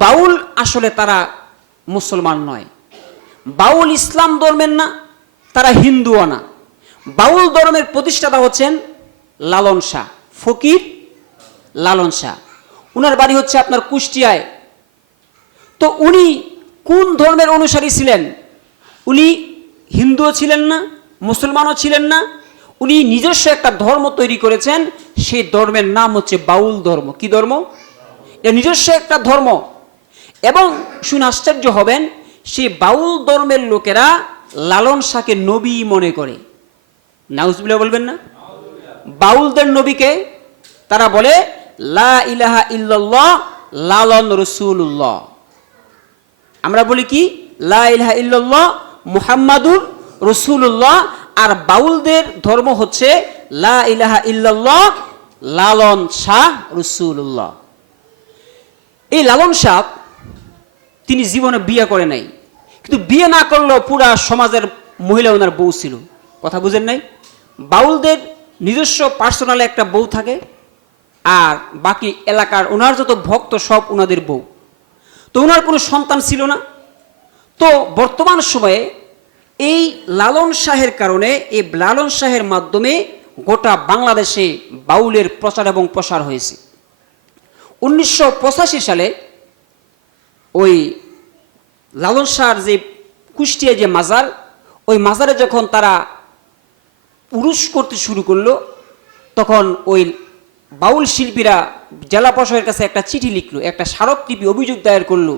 বাউল আসলে তারা মুসলমান নয়, বাউল ইসলাম ধর্মের না, তারা হিন্দুও না। বাউল ধর্মের প্রতিষ্ঠাতা হচ্ছেন লালন শাহ, ফকির লালন শাহ। উনার বাড়ি হচ্ছে আপনার কুষ্টিয়ায়। তো উনি কোন ধর্মের অনুসারী ছিলেন? উনি হিন্দুও ছিলেন না, মুসলমানও ছিলেন না। উনি নিজস্ব একটা ধর্ম তৈরি করেছেন, সেই ধর্মের নাম হচ্ছে বাউল ধর্ম। কি ধর্ম? এটা নিজস্ব একটা ধর্ম। এবং শুনে আশ্চর্য হবেন, সেই বাউল ধর্মের লোকেরা লালন শাহকে নবী মনে করে। নাউজুবিল্লাহ বলবেন না? বাউলদের নবীকে তারা বলে লা ইলাহা ইল্লাল্লাহ লালন রাসূলুল্লাহ। আমরা বলি কি লা ইলাহা ইল্লাল্লাহ মুহাম্মাদুর রাসূলুল্লাহ। আর বাউলদের ধর্ম হচ্ছে লা ইলাহা ইল্লাল্লাহ লালন শাহ রাসূলুল্লাহ। এই লালন শাহ তিনি জীবনে বিয়ে করে নাই, কিন্তু বিয়ে না করলেও পুরা সমাজের মহিলা ওনার বউ ছিল। কথা বুঝেন নাই? বাউলদের নিজস্ব পার্সোনাল একটা বউ থাকে, আর বাকি এলাকার ওনার যত ভক্ত সব ওনাদের বউ। তো ওনার কোনো সন্তান ছিল না। তো বর্তমান সময়ে এই লালন শাহের কারণে, এই লালন শাহের মাধ্যমে গোটা বাংলাদেশে বাউলের প্রচার এবং প্রসার হয়েছে। 1985 সালে ওই লালন শাহর যে কুষ্টিয়া যে মাজার, ওই মাজারে যখন তারা উরুস করতে শুরু করলো, তখন ওই বাউল শিল্পীরা জেলা প্রশাসনের কাছে একটা চিঠি লিখলো, একটা স্মারকলিপি অভিযোগ দায়ের করলো।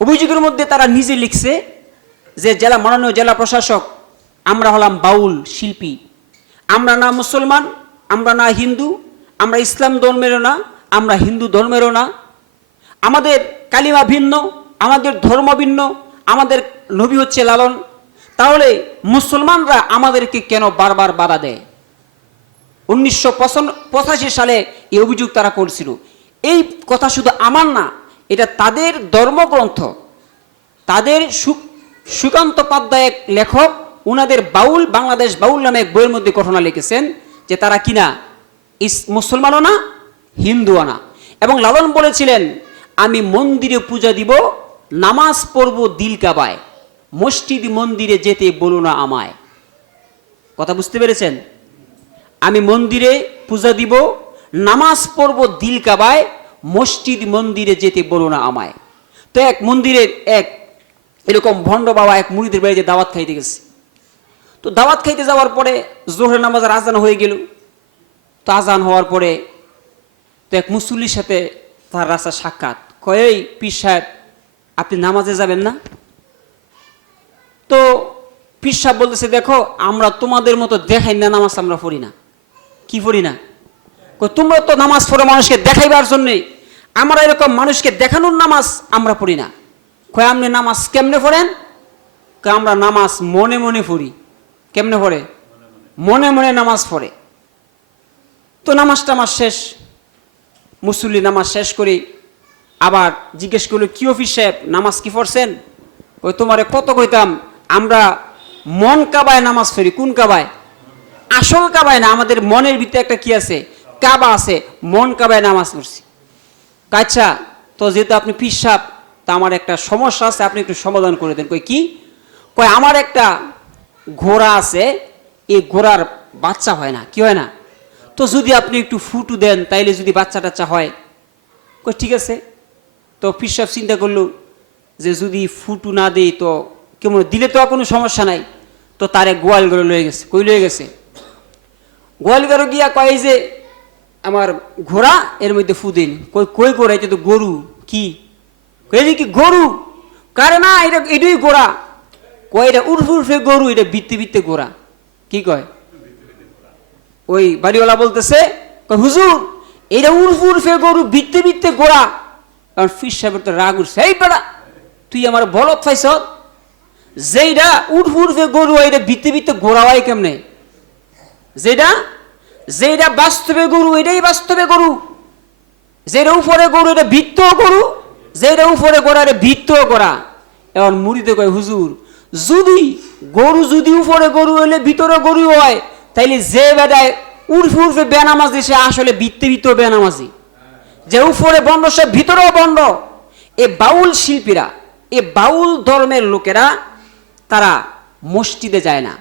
অভিযোগের মধ্যে তারা নিজে লিখছে যে মাননীয় জেলা প্রশাসক, আমরা হলাম বাউল শিল্পী, আমরা না মুসলমান, আমরা না হিন্দু, আমরা ইসলাম ধর্মেরও না, আমরা হিন্দু ধর্মেরও না, আমাদের কালিমা ভিন্ন, আমাদের ধর্ম ভিন্ন, আমাদের নবী হচ্ছে লালন। তাহলে মুসলমানরা আমাদেরকে কেন বারবার বাধা দেয়? 1985 সালে এই অভিযোগ তারা করছিল। এই কথা শুধু আমার না, এটা তাদের ধর্মগ্রন্থ, তাদের সুকান্ত পাধ্যায় লেখক, উনাদের বাউল বাংলাদেশ বাউল নামে এক বইয়ের মধ্যে ঘটনা লিখেছেন যে তারা কিনা মুসলমানও না, হিন্দুও না। এবং লালন বলেছিলেন, আমি মন্দিরে পূজা দিব, নামাজ পড়ব দিল কাবায়, মসজিদ মন্দিরে যেতে বলো না আমায়। কথা বুঝতে পেরেছেন? আমি মন্দিরে পূজা দিব, নামাজ পড়ব দিল কাবায়, মসজিদ মন্দিরে যেতে বলো না আমায়। তো এক মন্দিরের এক এরকম ভণ্ড বাবা এক মুরিদের বাড়িতে দাওয়াত খাইতে গেছে। তো দাওয়াত খাইতে যাওয়ার পরে জোহরের নামাজের আজান হয়ে গেল। তো আজান হওয়ার পরে তো এক মুসল্লির সাথে তার রাস্তা সাক্ষাৎ। কয়, এই পীর সাহেব, আপনি নামাজে যাবেন না? তো পীর সাহেব বলতেছে, দেখো আমরা তোমাদের মতো দেখাই না নামাজ আমরা পড়ি না। কি পড়ি না? তোমরা তো নামাজ পড়ো মানুষকে দেখাইবার জন্যে, আমরা এরকম মানুষকে দেখানোর নামাজ আমরা পড়ি না। কয়, আপনি নামাজ কেমনে পড়েন? আমরা নামাজ মনে মনে পড়ি। কেমনে পড়ে? মনে মনে নামাজ পড়ে। তো নামাজটা আমার শেষ, মুসল্লি নামাজ শেষ করে আবার জিজ্ঞেস করলো, কি অফিস সাহেব নামাজ কি পড়ছেন? ওই তোমারে কত কইতাম, আমরা মন কাবায় নামাজ পড়ি। কোন কাবায়? আসল কাবায় না, আমাদের মনের ভিতরে একটা কি আছে, কাবা আছে, মন কাবায় নামাজ পড়ছি। আচ্ছা, তো যেহেতু আপনি পীর সাহেব, তা আমার একটা সমস্যা আছে, আপনি একটু সমাধান করে দেন। কই কি? কয়, আমার একটা ঘোড়া আছে, এই ঘোড়ার বাচ্চা হয় না। কি হয় না? তো যদি আপনি একটু ফুটু দেন, তাইলে যদি বাচ্চা টাচ্চা হয়। কই ঠিক আছে। তো পীর সাহেব চিন্তা করলো যে যদি ফুটু না দেই তো কেমন, দিলে তো কোনো সমস্যা নাই। তো তারে গোয়াল ঘরে লয়ে গেছে। কই লয়ে গেছে? গোয়াল ঘরে গিয়া কয়, যে আমার ঘোড়া, এর মধ্যে ফু দেন। কই কই ঘোড়া? এটা তো গরু। কি? কই কি গরু? কারে না, এটা এটাই ঘোড়া। কয়, এটা উর্ফে গরু, এটা বিত্তে বিত্তে ঘোড়া। কি কয়? ওই বাড়িওয়ালা বলতেছে, হুজুর এটা উর্ফে গরু, বিত্তে বিত্তে ঘোড়া। কারণ পীর সাহেবের তো রাগ উঠছে, এই বেড়া তুই আমার বলত পাইছ, যেইটা উর্ফে গরু এটা বিত্তে বিত্তে ঘোড়া হয় কেমনে? যেটা বাস্তবে গরু এটাই বাস্তবে গরু, যেটা উপরে গরু এটা বৃত্ত গরু, যেটা উপরে গোড়া এটা বৃত্ত গোড়া। এখন মুড়িতে কয়, হুজুর যদি গরু যদি উপরে গরু হইলে ভিতরে গরু হয়, তাইলে যে বেটায় উর্ফে বেনামাজি সে আসলে বৃত্তে বৃত্ত বেনামাজি। যে উপরে বন্ড সে ভিতরেও বন্ড। এ বাউল শিল্পীরা, এ বাউল ধর্মের লোকেরা তারা মসজিদে যায় না,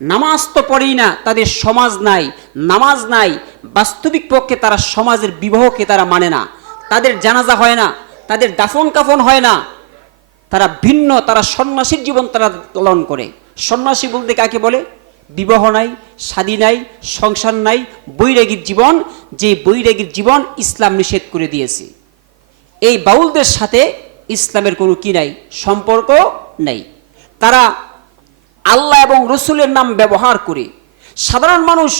নামাজ তো পড়েই না, তাদের সমাজ নাই, নামাজ নাই, বাস্তবিক পক্ষে তারা সমাজের বিবাহকে তারা মানে না, তাদের জানাজা হয় না, তাদের দাফন কাফন হয় না, তারা ভিন্ন, তারা সন্ন্যাসীর জীবন তারা পালন করে। সন্ন্যাসী বলতে কাকে বলে? বিবাহ নাই, শাদী নাই, সংসার নাই, বৈরাগীর জীবন, যে বৈরাগীর জীবন ইসলাম নিষেধ করে দিয়েছে। এই বাউলদের সাথে ইসলামের কোনো কি নাই, সম্পর্ক নেই। তারা আল্লাহ এবং রসুলের নাম ব্যবহার করে, সাধারণ মানুষ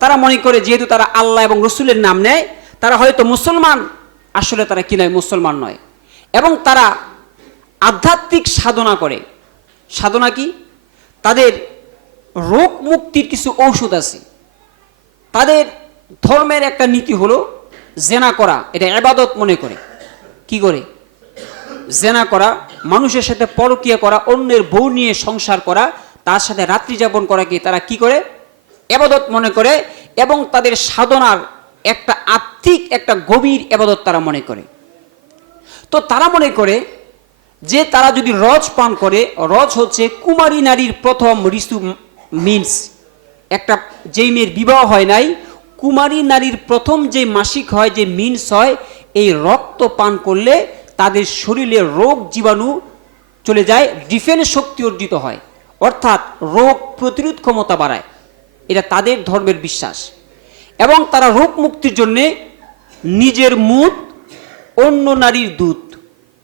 তারা মনে করে যেহেতু তারা আল্লাহ এবং রসুলের নাম নেয় তারা হয়তো মুসলমান, আসলে তারা কি নয়, মুসলমান নয়। এবং তারা আধ্যাত্মিক সাধনা করে। সাধনা কি? তাদের রোগ মুক্তির কিছু ঔষধ আছে। তাদের ধর্মের একটা নীতি হলো জেনা করা, এটা ইবাদত মনে করে। কি করে? জেনা করা, মানুষের সাথে পরকীয়া করা, অন্যের বউ নিয়ে সংসার করা, তার সাথে রাত্রি যাপন করাকে তারা কি করে? ইবাদত মনে করে। এবং তাদের সাধনার একটা আত্মিক একটা গভীর ইবাদত তারা মনে করে। তো তারা মনে করে যে তারা যদি রজ পান করে, রজ হচ্ছে কুমারী নারীর প্রথম ঋতু, মিন্স একটা যেই মেয়ের বিবাহ হয় নাই, কুমারী নারীর প্রথম যে মাসিক হয়, যে মিন্স হয়, এই রক্ত পান করলে তাদের শরীরে রোগ জীবাণু চলে যায়, ডিফেন্স শক্তি অর্জিত হয়, অর্থাৎ রোগ প্রতিরোধ ক্ষমতা বাড়ায়। এটা তাদের ধর্মের বিশ্বাস। এবং তারা রোগ মুক্তির জন্যে নিজের মুত অন্য নারীর দুধ,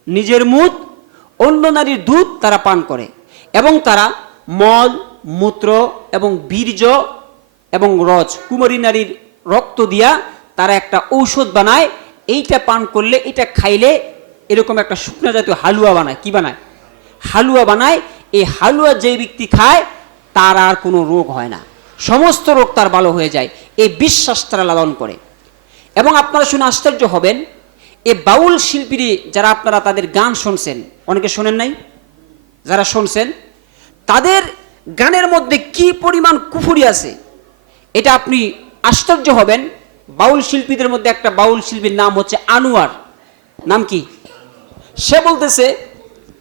নিজের মুত অন্য নারীর দুধ তারা পান করে। এবং তারা মল, মূত্র এবং বীর্য এবং রজ, কুমারী নারীর রক্ত দিয়া তারা একটা ঔষধ বানায়। এইটা পান করলে, এটা খাইলে এরকম একটা শুকনা জাতীয় হালুয়া বানায়। কি বানায়? হালুয়া বানায়। এই হালুয়া যে ব্যক্তি খায় তার আর কোনো রোগ হয় না, সমস্ত রোগ তার ভালো হয়ে যায়। এই বিশ্বাস তারা লালন করে। এবং আপনারা শুনে আশ্চর্য হবেন, এই বাউল শিল্পীরা যারা আপনারা তাদের গান শুনছেন, অনেকে শোনেন নাই, যারা শুনছেন তাদের গানের মধ্যে কি পরিমাণ কুফুরি আছে এটা আপনি আশ্চর্য হবেন। বাউল শিল্পীদের মধ্যে একটা বাউল শিল্পীর নাম হচ্ছে আনোয়ার। নাম কি? সে বলতেছে,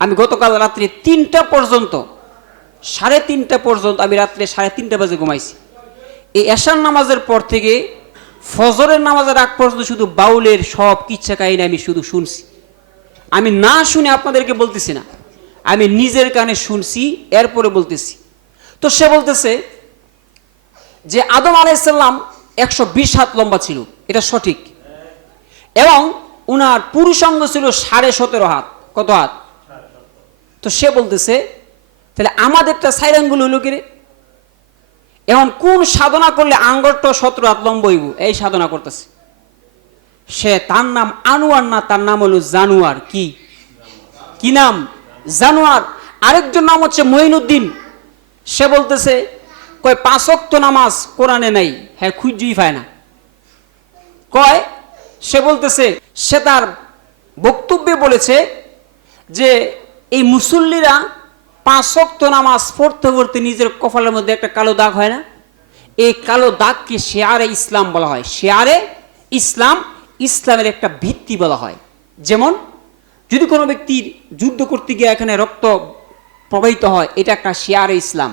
আমি গতকাল রাত্রে 3টা পর্যন্ত, 3:30 পর্যন্ত, আমি রাত্রে 3:30 বাজে ঘুমাইছি। এই এশার নামাজের পর থেকে ফজরের নামাজের আগ পর্যন্ত শুধু বাউলের সব কিচ্ছা কাহিনী আমি শুধু শুনছি। আমি না শুনে আপনাদেরকে বলতেছি না, আমি নিজের কানে শুনছি, এরপরে বলতেছি। তো সে বলতেছে যে আদম আলাইহিস সালাম 120 হাত লম্বা ছিল, এটা সঠিক। এবং উনার পুরুষাঙ্গ ছিল 17.5 হাত। কত হাত? তো সে বলতেছে তাহলে আমাদেরটা সাইড আঙ্গুল হইল কি রে? এখন কোন সাধনা করলে আঙ্গুলটা 17 হাত লম্বা হইব, এই সাধনা করতেছে সে। তার নাম আনোয়ার না, তার নাম হলো জানোয়ার। কি কি নাম? জানোয়ার। আরেকজন নাম হচ্ছে মঈনুদ্দিন। সে বলতেছে কয় 5 ওয়াক্ত নামাজ কোরআনে নাই, হ্যাঁ খুঁজেই পায় না। কয় সে বলতেছে, সে তার বক্তব্যে বলেছে যে এই মুসল্লিরা 5 ওয়াক্ত নামাজ পড়তে পড়তে নিজের কপালের মধ্যে একটা কালো দাগ হয় না, এই কালো দাগকে শেয়ারে ইসলাম বলা হয়। শেয়ারে ইসলাম, ইসলামের একটা ভিত্তি বলা হয়। যেমন যদি কোনো ব্যক্তির যুদ্ধ করতে গিয়ে এখানে রক্ত প্রবাহিত হয়, এটা একটা শেয়ারে ইসলাম।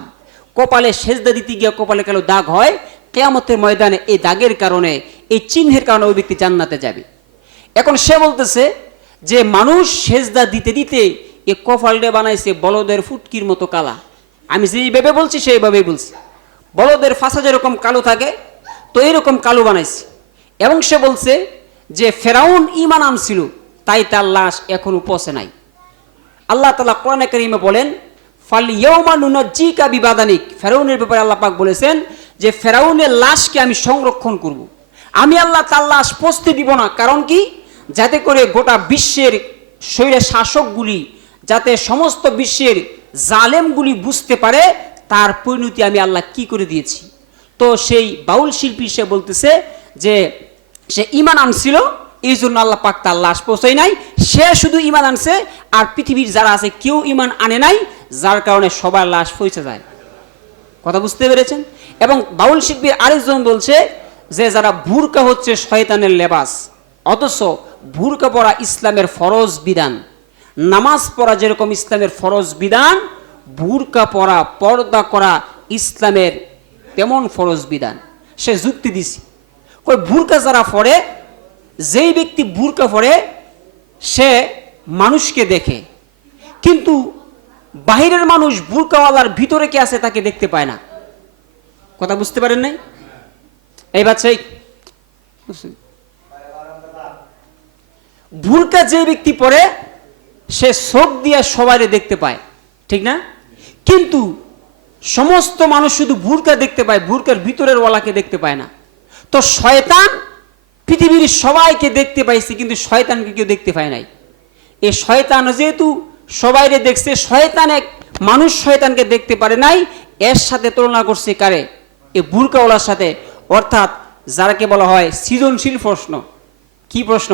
কপালে সেজদা দিতে গিয়ে কপালে কালো দাগ হয়, কিয়ামতের ময়দানে এই দাগের কারণে, এই চিহ্নের কারণে ওই ব্যক্তি জান্নাতে যাবে। এখন সে বলতেছে যে মানুষ সেজদা দিতে দিতে এই কপালটা বানাইছে বলদের ফুটকির মতো কালা। আমি যেইভাবে বলছি সেইভাবেই বলছি। বলদের ফাঁসা যেরকম কালো থাকে, তো এইরকম কালো বানাইছে। এবং সে বলছে যে ফেরাউন ঈমান আনছিল, তাই তার লাশ এখনো পচে নাই। আল্লাহ তাআলা কোরআনে কারীমে বলেন, ফালইয়াউমা নুনাজ্জিকা বিবাদানিক। ফেরাউনের ব্যাপারে আল্লাহ পাক বলেছেন যে ফেরাউনের লাশকে আমি সংরক্ষণ করব। আমি আল্লাহ তার লাশ পচতে দিব না। কারণ কি? যাতে করে গোটা বিশ্বের স্বৈর শাসকগুলি, যাতে সমস্ত বিশ্বের জালেমগুলি বুঝতে পারে তার পরিণতি আমি আল্লাহ কি করে দিয়েছি। তো সেই বাউল শিল্পী সে বলতেছে যে সে ঈমান আনছিল, এই জন্য আল্লাহ পাক তার লাশ পৌঁছায় নাই। সে শুধু ঈমান আনছে, আর পৃথিবীর যারা আছে কেউ ঈমান আনে নাই, যার কারণে সবার লাশ পৌঁছে যায়। কথা বুঝতে পেরেছেন? এবং বাউল শিল্পীর আরেকজন বলছে যে যারা বুরকা হচ্ছে শয়তানের লেবাস, অথচ বুরকা পরা ইসলামের ফরজ বিধান। নামাজ পড়া যেরকম ইসলামের ফরজ বিধান, বুরকা পরা, পর্দা করা ইসলামের তেমন ফরজ বিধান। সে যুক্তি দিছে, কই বুরকা যারা পরে, যেই ব্যক্তি বুরকা পরে সে মানুষকে দেখে, কিন্তু বাহিরের মানুষ বুরকাওয়ালার ভিতরে কে আছে তাকে দেখতে পায় না। কথা বুঝতে পারেন নাই? এই বাচ্চাই বুরকা যে ব্যক্তি পরে সে চোখ দিয়ে সবাইরে দেখতে পায়, ঠিক না? কিন্তু সমস্ত মানুষ শুধু বুরকা দেখতে পায়, বুরকার ভিতরের ওয়ালাকে দেখতে পায় না। তো শয়তান পৃথিবীর সবাইকে দেখতে পাইছে, কিন্তু শয়তানকে কেউ দেখতে পায় নাই। এই শয়তান যেহেতু সবাইরে দেখছে, শয়তান এক মানুষ শয়তানকে দেখতে পারে নাই, এর সাথে তুলনা করছে কারে? এই বুরকাওয়ালার সাথে। অর্থাৎ যারাকে বলা হয় সৃজনশীল প্রশ্ন। কি প্রশ্ন?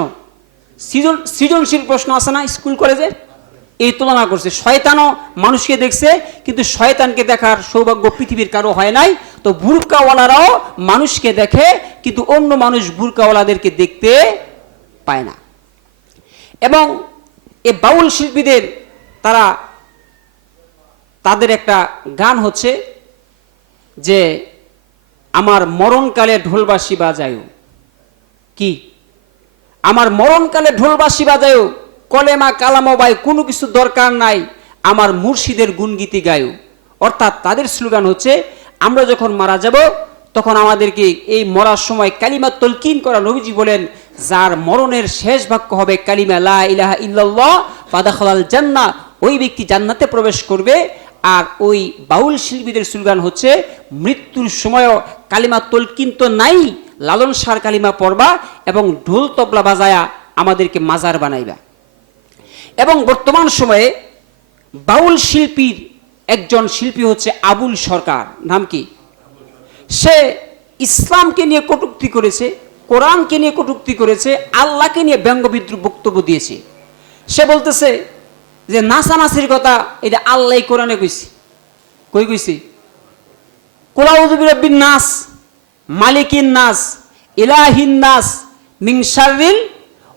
সৃজনশীল প্রশ্ন আছে না স্কুল কলেজে, এই তুলনা করছে। শয়তানও মানুষকে দেখছে, কিন্তু শয়তানকে দেখার সৌভাগ্য পৃথিবীর কারো হয় নাই। তো বুরকাওয়ালারাও মানুষকে দেখে, কিন্তু অন্য মানুষ বুরকাওয়ালাদেরকে দেখতে পায় না। এবং এই বাউল শিল্পীদের তাদের একটা গান হচ্ছে যে আমার মরণকালে ঢোলবাসি বাজায়ও। কি? আমার মরণকালে ঢোলবাসি বাজায়ও, কলেমা কালামো বাই, কোনো কিছু দরকার নাই, আমার মুর্শিদের গুণগীতি গায়ও। অর্থাৎ তাদের স্লোগান হচ্ছে আমরা যখন মারা যাব তখন আমাদেরকে এই মরার সময় কালিমা তলকিন করা। নবীজি বলেন যার মরণের শেষ বাক্য হবে কালিমা লা ইলাহা ইল্লাল্লাহ ফাদাখালাল জান্নাহ, ওই ব্যক্তি জান্নাতে প্রবেশ করবে। আর ওই বাউল শিল্পীদের স্লোগান হচ্ছে মৃত্যুর সময়ও কালিমা তলকিন তো নাই, লালন সার কালিমা পড়বা এবং ঢোল তবলা বাজায়া আমাদেরকে মাজার বানাইবা। এবং বর্তমান সময়ে বাউল শিল্পীর একজন শিল্পী হচ্ছে আবুল সরকার। নাম কি? সে ইসলামকে নিয়ে কটূক্তি করেছে, কোরআনকে নিয়ে কটূক্তি করেছে, আল্লাহকে নিয়ে ব্যঙ্গ বিদ্রুপ বক্তব্য দিয়েছে। সে বলতেছে যে নাচানাচির কথা এটা আল্লাহ কোরআনে কইছে। কই কইছে? কুল আউযু বিরাব্বিন নাস, মালিকিন নাস, ইলাহিন নাস, মিন শাররিল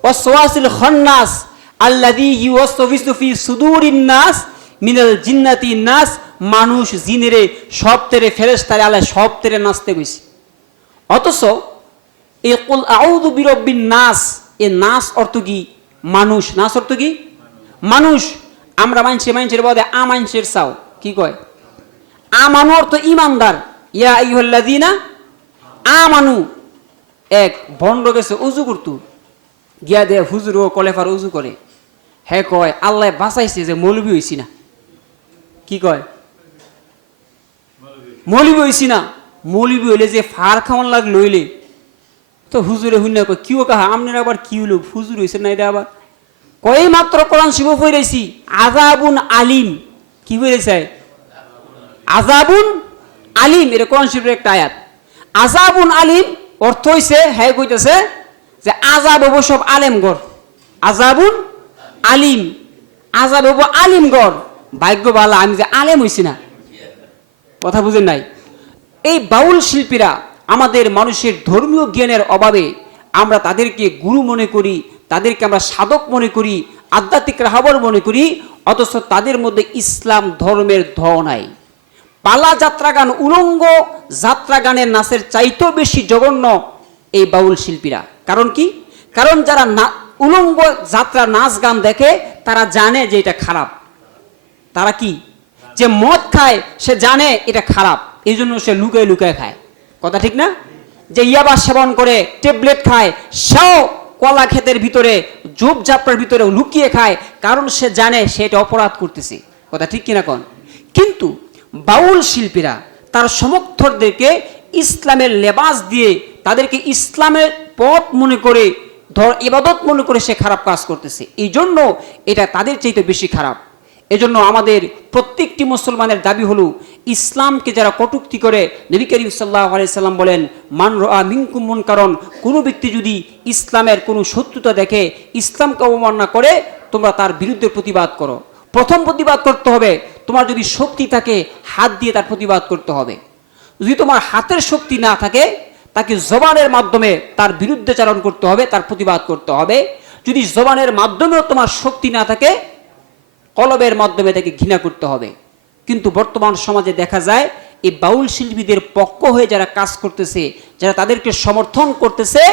ওয়াসওয়াসিল খান্নাস, আল্লাযী ইউওয়াসওয়িসু ফি সুদুরিন নাস মিনাল জিন্নাতি নাস। মানুষ জিনেরে সব তেরে, ফেরেশতারে আল্লাহ সব তেরে নাচতে কইছে। অথচ এই কুল আউযু বিরাব্বিন নাস, এই নাস অর্থ কি? মানুষ। নাস অর্থ কি? মানুষ। আমরা মানুষের বদে আমানুষের চাও কি কয়? আমানু অর্থ ইমানদার। ইয়া আইয়ুহাল্লাযীনা আমানু। এক ভণ্ড গেছে উজু করতু, গিয়া দে হুজুর ও কলেফার উজু করে, হ্যাঁ কয় আল্লাহ বাঁচাইছে যে মৌলবী হইছি না। কি কয়? মৌলবী হইছি না। মৌলবী হইলে যে ফার খাওয়ান লাগ লইলে তো হুজুরে হুন্না কয় কিও কাহা আমনের আবার কি হইল, হুজুর হইছে না এটা আবার কয় মাত্র কোরআন শিব পড়াইছি আযাবুন আলিম। কি পড়াইছে? আযাবুন আলিম। এটা কোরআন শিবের একটা আয়াত। আযাবুন আলিম অর্থ হইছে, হ্যাঁ কইতেছে যে আযাব হবো সব আলেমগর। আযাবুন আলিম, আযাব হবো আলিমগর। ভাগ্য ভালো আমি যে আলেম হইছি না। কথা বুঝেন নাই? এই বাউল শিল্পীরা আমাদের মানুষের ধর্মীয় জ্ঞানের অভাবে আমরা তাদেরকে গুরু মনে করি, তাদেরকে আমরা সাধক মনে করি, আধ্যাত্মিক রাহবর মনে করি, অথচ তাদের মধ্যে ইসলাম ধর্মের ধ নাই। পালা যাত্রা গান, উলঙ্গ যাত্রা গানের নাচের চাইতেও বেশি জঘন্য এই বাউল শিল্পীরা। কারণ কি? কারণ যারা উলঙ্গ যাত্রা নাচ গান দেখে তারা জানে যে এটা খারাপ। তারা কি? যে মদ খায় সে জানে এটা খারাপ, এই জন্য সে লুকায় লুকায় খায়। কথা ঠিক না? যে ইয়াবা সেবন করে, ট্যাবলেট খায়, সেও কলা ক্ষেতের ভিতরে, ঝোপ ঝাপড়ার ভিতরে লুকিয়ে খায়, কারণ সে জানে সে এটা অপরাধ করতেছে। কথা ঠিক কিনা কোন? কিন্তু বাউল শিল্পীরা তার সমর্থকদেরকে ইসলামের লেবাস দিয়ে, তাদেরকে ইসলামের পথ মনে করে, ইবাদত মনে করে সে খারাপ কাজ করতেছে। এই জন্য এটা তাদের চাইতে বেশি খারাপ। এজন্য আমাদের প্রত্যেকটি মুসলমানের দাবি হলো ইসলামকে যারা কটূক্তি করে, নবী করিম সাল্লাল্লাহু আলাইহি সাল্লাম বলেন মান রাআ মিনকুম মুনকারন, কোনো ব্যক্তি যদি ইসলামের কোনো শত্রুতা দেখে, ইসলামকে অবমাননা করে, তোমরা তার বিরুদ্ধে প্রতিবাদ করো। প্রথম প্রতিবাদ করতে হবে, তোমার যদি শক্তি থাকে হাত দিয়ে তার প্রতিবাদ করতে হবে। যদি তোমার হাতের শক্তি না থাকে তাকে জবানের মাধ্যমে তার বিরুদ্ধে চারণ করতে হবে, তার প্রতিবাদ করতে হবে। যদি জবানের মাধ্যমেও তোমার শক্তি না থাকে, কলবের মাধ্যমে তাকে ঘৃণা করতে হবে। কিন্তু বর্তমান সমাজে দেখা যায় এই বাউল শিল্পীদের পক্ষ হয়ে যারা কাজ করতেছে, যারা তাদেরকে সমর্থন করতেছে,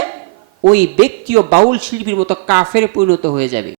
ওই ব্যক্তিও বাউল শিল্পীর মতো কাফের পরিণত হয়ে যাবে।